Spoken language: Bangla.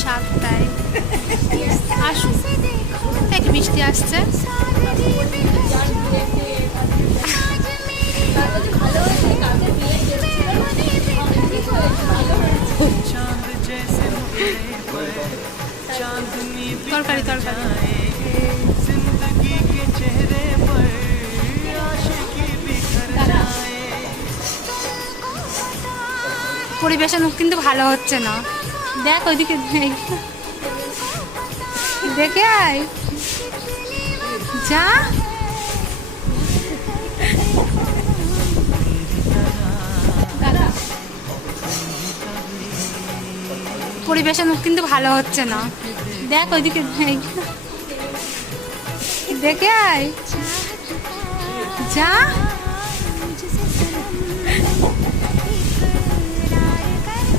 স্বাদ দেয়। আসুন, দেখ মিষ্টি আসছে। তরকারি তরকারি পরিবেশন কিন্তু ভালো হচ্ছে না। দেখ ওইদিকে দেখে আয়, যা। পরিবেশন কিন্তু ভালো হচ্ছে না। দেখ ওইদিকে দেখে আয়, যা।